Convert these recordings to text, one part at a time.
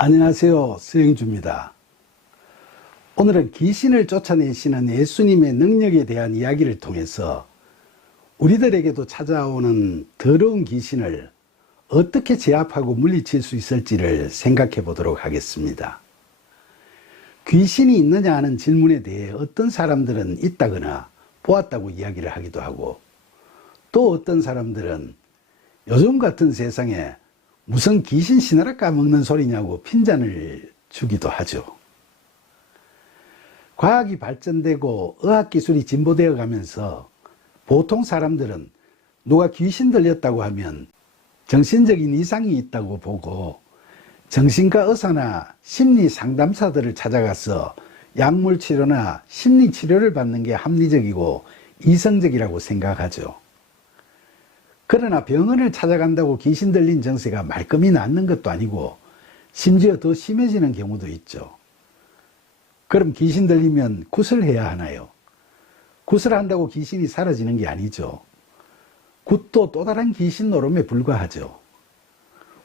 안녕하세요. 서영주입니다. 오늘은 귀신을 쫓아내시는 예수님의 능력에 대한 이야기를 통해서 우리들에게도 찾아오는 더러운 귀신을 어떻게 제압하고 물리칠 수 있을지를 생각해 보도록 하겠습니다. 귀신이 있느냐 하는 질문에 대해 어떤 사람들은 있다거나 보았다고 이야기를 하기도 하고, 또 어떤 사람들은 요즘 같은 세상에 무슨 귀신 신하라 까먹는 소리냐고 핀잔을 주기도 하죠. 과학이 발전되고 의학기술이 진보되어 가면서 보통 사람들은 누가 귀신 들렸다고 하면 정신적인 이상이 있다고 보고 정신과 의사나 심리 상담사들을 찾아가서 약물 치료나 심리 치료를 받는 게 합리적이고 이성적이라고 생각하죠. 그러나 병원을 찾아간다고 귀신 들린 증세가 말끔히 낫는 것도 아니고 심지어 더 심해지는 경우도 있죠. 그럼 귀신 들리면 굿을 하나요? 굿을 한다고 귀신이 사라지는 게 아니죠. 굿도 또 다른 귀신 노름에 불과하죠.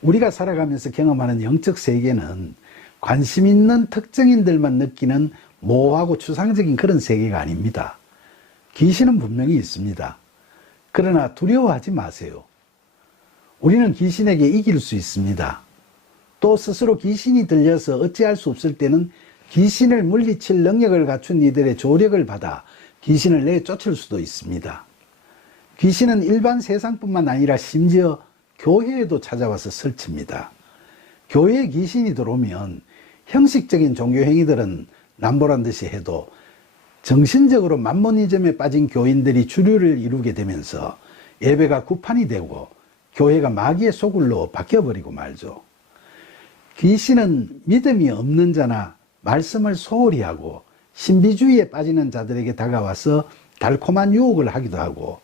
우리가 살아가면서 경험하는 영적 세계는 관심 있는 특정인들만 느끼는 모호하고 추상적인 그런 세계가 아닙니다. 귀신은 분명히 있습니다. 그러나 두려워하지 마세요. 우리는 귀신에게 이길 수 있습니다. 또 스스로 귀신이 들려서 어찌할 수 없을 때는 귀신을 물리칠 능력을 갖춘 이들의 조력을 받아 귀신을 내쫓을 수도 있습니다. 귀신은 일반 세상뿐만 아니라 심지어 교회에도 찾아와서 설칩니다. 교회에 귀신이 들어오면 형식적인 종교 행위들은 남보란 듯이 해도 정신적으로 만모니즘에 빠진 교인들이 주류를 이루게 되면서 예배가 구판이 되고 교회가 마귀의 소굴로 바뀌어버리고 말죠. 귀신은 믿음이 없는 자나 말씀을 소홀히 하고 신비주의에 빠지는 자들에게 다가와서 달콤한 유혹을 하기도 하고,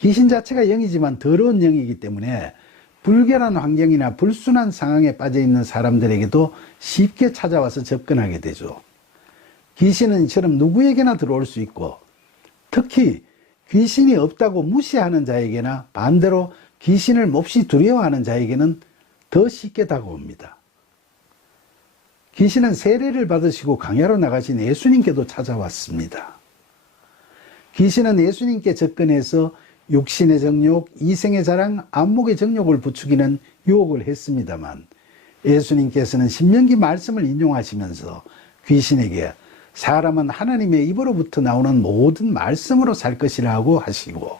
귀신 자체가 영이지만 더러운 영이기 때문에 불결한 환경이나 불순한 상황에 빠져 있는 사람들에게도 쉽게 찾아와서 접근하게 되죠. 귀신은 이처럼 누구에게나 들어올 수 있고, 특히 귀신이 없다고 무시하는 자에게나 반대로 귀신을 몹시 두려워하는 자에게는 더 쉽게 다가옵니다. 귀신은 세례를 받으시고 강야로 나가신 예수님께도 찾아왔습니다. 귀신은 예수님께 접근해서 육신의 정욕, 이생의 자랑, 안목의 정욕을 부추기는 유혹을 했습니다만, 예수님께서는 신명기 말씀을 인용하시면서 귀신에게 사람은 하나님의 입으로부터 나오는 모든 말씀으로 살 것이라고 하시고,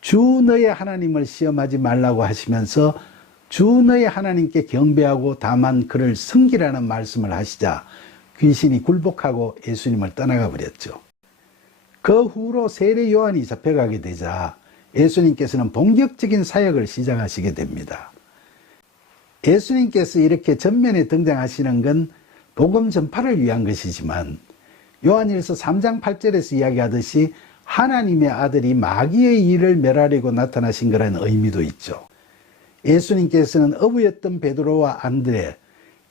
주 너의 하나님을 시험하지 말라고 하시면서 주 너의 하나님께 경배하고 다만 그를 섬기라는 말씀을 하시자 귀신이 굴복하고 예수님을 떠나가 버렸죠. 그 후로 세례 요한이 잡혀가게 되자 예수님께서는 본격적인 사역을 시작하시게 됩니다. 예수님께서 이렇게 전면에 등장하시는 건 복음 전파를 위한 것이지만, 요한일서 3장 8절에서 이야기하듯이 하나님의 아들이 마귀의 일을 멸하려고 나타나신 거라는 의미도 있죠. 예수님께서는 어부였던 베드로와 안드레,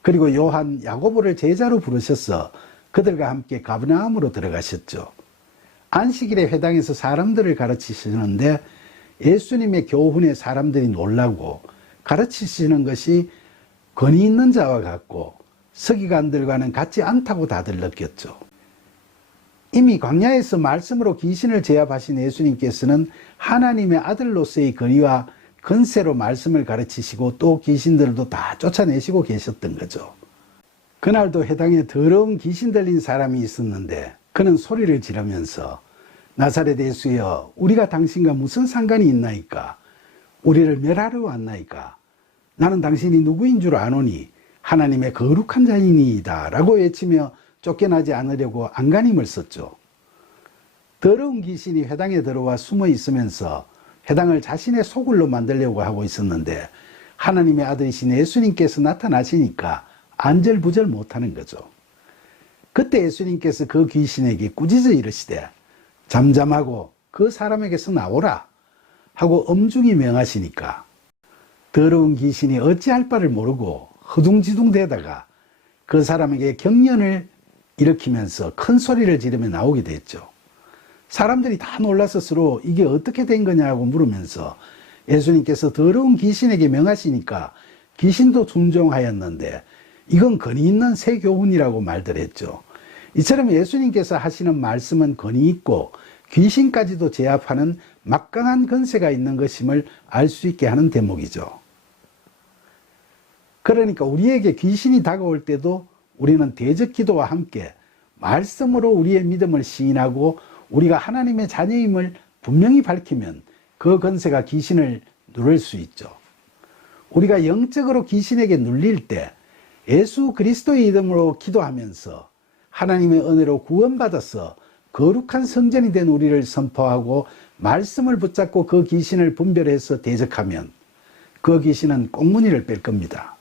그리고 요한, 야고보를 제자로 부르셔서 그들과 함께 가버나움으로 들어가셨죠. 안식일에 회당에서 사람들을 가르치시는데 예수님의 교훈에 사람들이 놀라고 가르치시는 것이 권위 있는 자와 같고 서기관들과는 같지 않다고 다들 느꼈죠. 이미 광야에서 말씀으로 귀신을 제압하신 예수님께서는 하나님의 아들로서의 권위와 건세로 말씀을 가르치시고 또 귀신들도 다 쫓아내시고 계셨던 거죠. 그날도 회당에 더러운 귀신 들린 사람이 있었는데 그는 소리를 지르면서 나사렛 예수여, 우리가 당신과 무슨 상관이 있나이까? 우리를 멸하러 왔나이까? 나는 당신이 누구인 줄 아노니 하나님의 거룩한 자이니이다 라고 외치며 쫓겨나지 않으려고 안간힘을 썼죠. 더러운 귀신이 회당에 들어와 숨어 있으면서 회당을 자신의 소굴로 만들려고 하고 있었는데 하나님의 아들이신 예수님께서 나타나시니까 안절부절 못하는 거죠. 그때 예수님께서 그 귀신에게 꾸짖어 이르시되 잠잠하고 그 사람에게서 나오라 하고 엄중히 명하시니까 더러운 귀신이 어찌할 바를 모르고 허둥지둥 대다가 그 사람에게 경련을 일으키면서 큰 소리를 지르며 나오게 됐죠. 사람들이 다 놀라서 서로 이게 어떻게 된 거냐고 물으면서 예수님께서 더러운 귀신에게 명하시니까 귀신도 순종하였는데 이건 권위 있는 새 교훈이라고 말들 했죠. 이처럼 예수님께서 하시는 말씀은 권위 있고 귀신까지도 제압하는 막강한 권세가 있는 것임을 알 수 있게 하는 대목이죠. 그러니까 우리에게 귀신이 다가올 때도 우리는 대적 기도와 함께 말씀으로 우리의 믿음을 시인하고 우리가 하나님의 자녀임을 분명히 밝히면 그 권세가 귀신을 누를 수 있죠. 우리가 영적으로 귀신에게 눌릴 때 예수 그리스도의 이름으로 기도하면서 하나님의 은혜로 구원받아서 거룩한 성전이 된 우리를 선포하고 말씀을 붙잡고 그 귀신을 분별해서 대적하면 그 귀신은 꽁무니를 뺄 겁니다.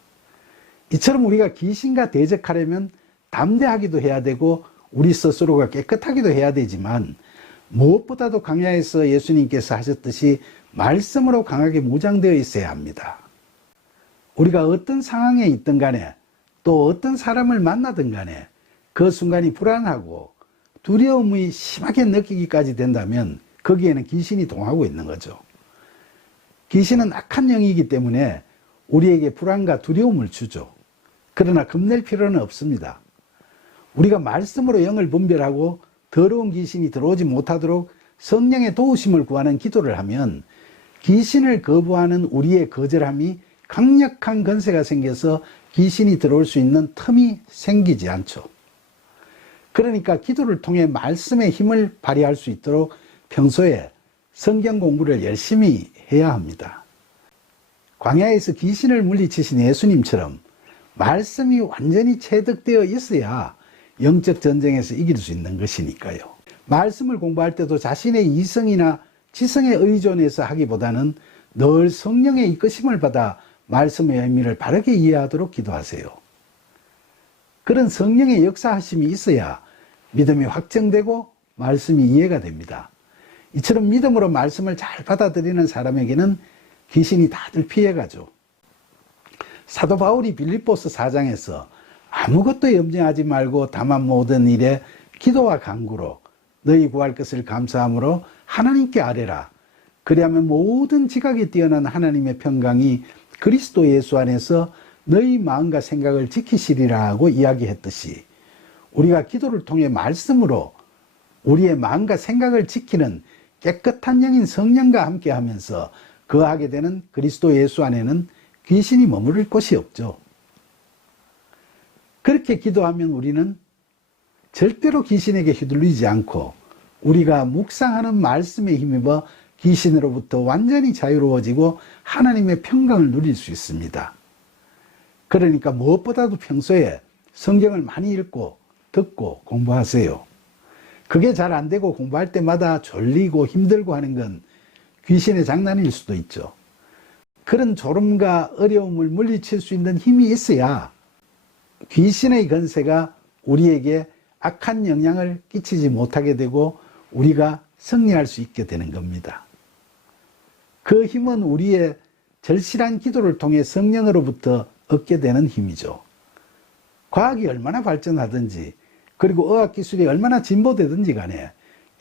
이처럼 우리가 귀신과 대적하려면 담대하기도 해야 되고 우리 스스로가 깨끗하기도 해야 되지만 무엇보다도 광야에서 예수님께서 하셨듯이 말씀으로 강하게 무장되어 있어야 합니다. 우리가 어떤 상황에 있든 간에 또 어떤 사람을 만나든 간에 그 순간이 불안하고 두려움이 심하게 느끼기까지 된다면 거기에는 귀신이 동하고 있는 거죠. 귀신은 악한 영이기 때문에 우리에게 불안과 두려움을 주죠. 그러나 겁낼 필요는 없습니다. 우리가 말씀으로 영을 분별하고 더러운 귀신이 들어오지 못하도록 성령의 도우심을 구하는 기도를 하면 귀신을 거부하는 우리의 거절함이 강력한 권세가 생겨서 귀신이 들어올 수 있는 틈이 생기지 않죠. 그러니까 기도를 통해 말씀의 힘을 발휘할 수 있도록 평소에 성경 공부를 열심히 해야 합니다. 광야에서 귀신을 물리치신 예수님처럼 말씀이 완전히 체득되어 있어야 영적 전쟁에서 이길 수 있는 것이니까요. 말씀을 공부할 때도 자신의 이성이나 지성에 의존해서 하기보다는 늘 성령의 이끄심을 받아 말씀의 의미를 바르게 이해하도록 기도하세요. 그런 성령의 역사하심이 있어야 믿음이 확정되고 말씀이 이해가 됩니다. 이처럼 믿음으로 말씀을 잘 받아들이는 사람에게는 귀신이 다들 피해가죠. 사도 바울이 빌립보서 4장에서 아무것도 염려하지 말고 다만 모든 일에 기도와 간구로 너희 구할 것을 감사함으로 하나님께 아뢰라. 그리하면 모든 지각이 뛰어난 하나님의 평강이 그리스도 예수 안에서 너희 마음과 생각을 지키시리라 하고 이야기했듯이 우리가 기도를 통해 말씀으로 우리의 마음과 생각을 지키는 깨끗한 영인 성령과 함께 하면서 거하게 되는 그리스도 예수 안에는 귀신이 머무를 곳이 없죠. 그렇게 기도하면 우리는 절대로 귀신에게 휘둘리지 않고 우리가 묵상하는 말씀에 힘입어 귀신으로부터 완전히 자유로워지고 하나님의 평강을 누릴 수 있습니다. 그러니까 무엇보다도 평소에 성경을 많이 읽고 듣고 공부하세요. 그게 잘 안 되고 공부할 때마다 졸리고 힘들고 하는 건 귀신의 장난일 수도 있죠. 그런 졸음과 어려움을 물리칠 수 있는 힘이 있어야 귀신의 권세가 우리에게 악한 영향을 끼치지 못하게 되고 우리가 승리할 수 있게 되는 겁니다. 그 힘은 우리의 절실한 기도를 통해 성령으로부터 얻게 되는 힘이죠. 과학이 얼마나 발전하든지 그리고 의학기술이 얼마나 진보되든지 간에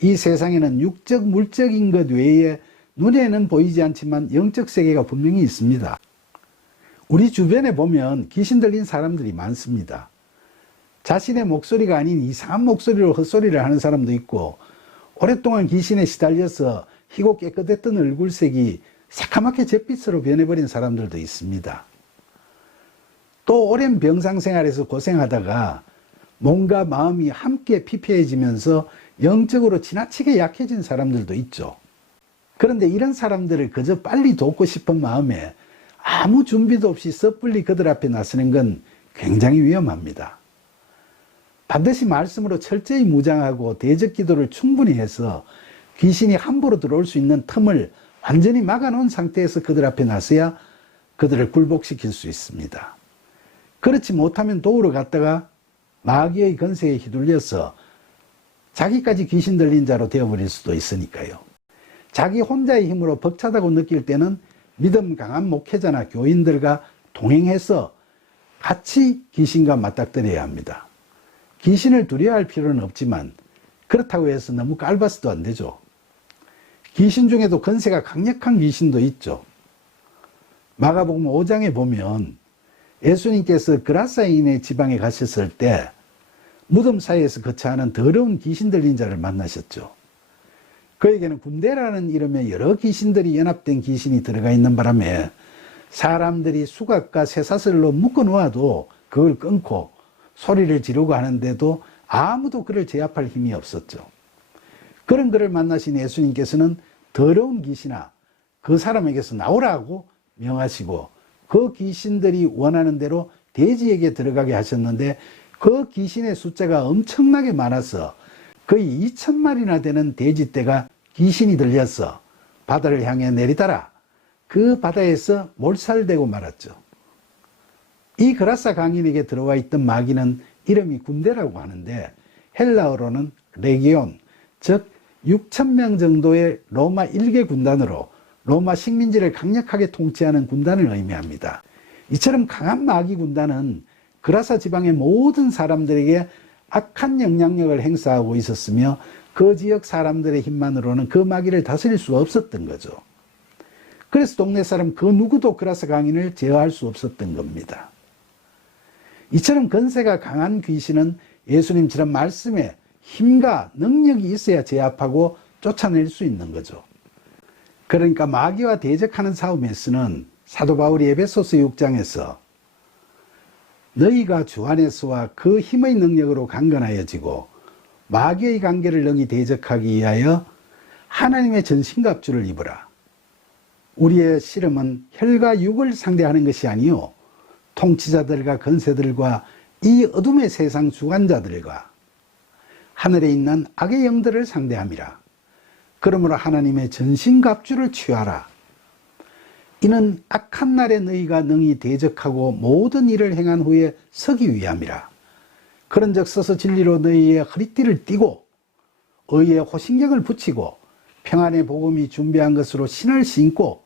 이 세상에는 육적, 물적인 것 외에 눈에는 보이지 않지만 영적 세계가 분명히 있습니다. 우리 주변에 보면 귀신 들린 사람들이 많습니다. 자신의 목소리가 아닌 이상한 목소리로 헛소리를 하는 사람도 있고 오랫동안 귀신에 시달려서 희고 깨끗했던 얼굴색이 새카맣게 잿빛으로 변해버린 사람들도 있습니다. 또 오랜 병상 생활에서 고생하다가 몸과 마음이 함께 피폐해지면서 영적으로 지나치게 약해진 사람들도 있죠. 그런데 이런 사람들을 그저 빨리 돕고 싶은 마음에 아무 준비도 없이 섣불리 그들 앞에 나서는 건 굉장히 위험합니다. 반드시 말씀으로 철저히 무장하고 대적 기도를 충분히 해서 귀신이 함부로 들어올 수 있는 틈을 완전히 막아놓은 상태에서 그들 앞에 나서야 그들을 굴복시킬 수 있습니다. 그렇지 못하면 도우러 갔다가 마귀의 권세에 휘둘려서 자기까지 귀신 들린 자로 되어버릴 수도 있으니까요. 자기 혼자의 힘으로 벅차다고 느낄 때는 믿음 강한 목회자나 교인들과 동행해서 같이 귀신과 맞닥뜨려야 합니다. 귀신을 두려워할 필요는 없지만 그렇다고 해서 너무 깔봐서도 안 되죠. 귀신 중에도 권세가 강력한 귀신도 있죠. 마가복음 5장에 보면 예수님께서 그라사인의 지방에 가셨을 때 무덤 사이에서 거처하는 더러운 귀신 들린 자를 만나셨죠. 그에게는 군대라는 이름의 여러 귀신들이 연합된 귀신이 들어가 있는 바람에 사람들이 수갑과 쇠사슬로 묶어 놓아도 그걸 끊고 소리를 지르고 하는데도 아무도 그를 제압할 힘이 없었죠. 그런 그를 만나신 예수님께서는 더러운 귀신아 그 사람에게서 나오라고 명하시고 그 귀신들이 원하는 대로 돼지에게 들어가게 하셨는데 그 귀신의 숫자가 엄청나게 많아서 거의 2,000마리나 되는 돼지떼가 귀신이 들려서 바다를 향해 내리다라 그 바다에서 몰살되고 말았죠. 이 그라사 강인에게 들어와 있던 마귀는 이름이 군대라고 하는데 헬라어로는 레기온, 즉 6,000명 정도의 로마 일개 군단으로 로마 식민지를 강력하게 통치하는 군단을 의미합니다. 이처럼 강한 마귀 군단은 그라사 지방의 모든 사람들에게 악한 영향력을 행사하고 있었으며 그 지역 사람들의 힘만으로는 그 마귀를 다스릴 수가 없었던 거죠. 그래서 동네 사람 그 누구도 그라사 강인을 제어할 수 없었던 겁니다. 이처럼 건세가 강한 귀신은 예수님처럼 말씀에 힘과 능력이 있어야 제압하고 쫓아낼 수 있는 거죠. 그러니까 마귀와 대적하는 싸움에서는 사도 바울이 에베소서 6장에서 너희가 주 안에서와 그 힘의 능력으로 강건하여지고 마귀의 관계를 능히 대적하기 위하여 하나님의 전신갑주를 입으라. 우리의 씨름은 혈과 육을 상대하는 것이 아니요 통치자들과 건세들과 이 어둠의 세상 주관자들과 하늘에 있는 악의 영들을 상대함이라. 그러므로 하나님의 전신갑주를 취하라. 이는 악한 날에 너희가 능히 대적하고 모든 일을 행한 후에 서기 위함이라. 그런즉 서서 진리로 너희의 허리띠를 띠고 의의 호신경을 붙이고 평안의 복음이 준비한 것으로 신을 신고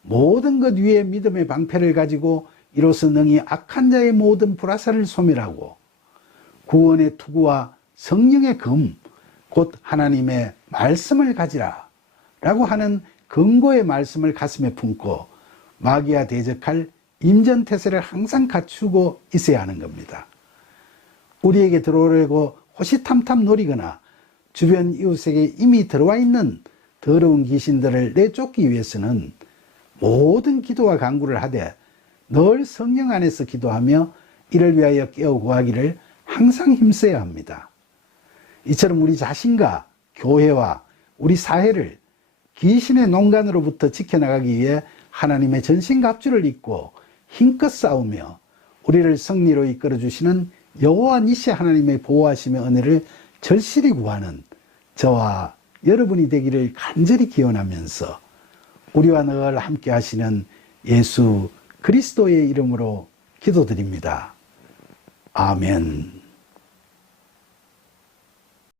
모든 것 위에 믿음의 방패를 가지고 이로써 능히 악한 자의 모든 불화살을 소멸하고 구원의 투구와 성령의 금 곧 하나님의 말씀을 가지라 라고 하는 근고의 말씀을 가슴에 품고 마귀와 대적할 임전태세를 항상 갖추고 있어야 하는 겁니다. 우리에게 들어오려고 호시탐탐 노리거나 주변 이웃에게 이미 들어와 있는 더러운 귀신들을 내쫓기 위해서는 모든 기도와 간구를 하되 늘 성령 안에서 기도하며 이를 위하여 깨어 구하기를 항상 힘써야 합니다. 이처럼 우리 자신과 교회와 우리 사회를 귀신의 농간으로부터 지켜나가기 위해 하나님의 전신갑주를 입고 힘껏 싸우며 우리를 승리로 이끌어 주시는 여호와 니시 하나님의 보호하심의 은혜를 절실히 구하는 저와 여러분이 되기를 간절히 기원하면서 우리와 늘 함께 하시는 예수 그리스도의 이름으로 기도드립니다. 아멘.